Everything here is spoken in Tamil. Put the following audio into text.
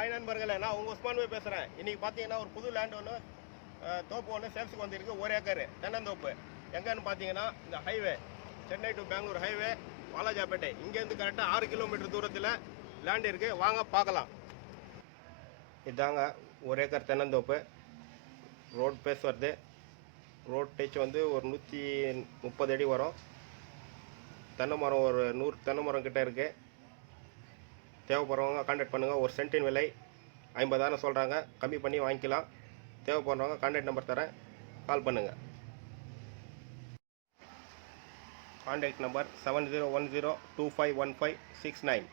ஹாய் நண்பர்களே, நான் உங்கள் உஸ்மான் பாய் பேசுகிறேன். இன்றைக்கி பார்த்தீங்கன்னா ஒரு புது லேண்ட் ஒன்று தோப்பு ஒன்று சேல்ஸுக்கு வந்திருக்கு. 1 ஏக்கர் தென்னந்தோப்பு. எங்கன்னு பார்த்தீங்கன்னா இந்த highway Chennai to Bangalore highway Walajapet, இங்கேருந்து கரெக்டாக 6 கிலோமீட்டர் தூரத்தில் லேண்ட் இருக்குது. வாங்க பார்க்கலாம். இதாங்க 1 ஏக்கர் தென்னந்தோப்பு. ரோட் பேஸ் வருது. ரோட் டச் வந்து ஒரு 130 அடி வரும். தென்னை மரம் ஒரு 100 தென்னை மரம் கிட்டே இருக்குது. தேவைப்படுறவங்க கான்டாக்ட் பண்ணுங்கள். ஒரு சென்ட்டின் விலை 50,000 சொல்கிறாங்க. கம்மி பண்ணி வாங்கிக்கலாம். தேவைப்படுறவங்க கான்டாக்ட் நம்பர் தரேன், கால் பண்ணுங்கள். Contact number 7010251569.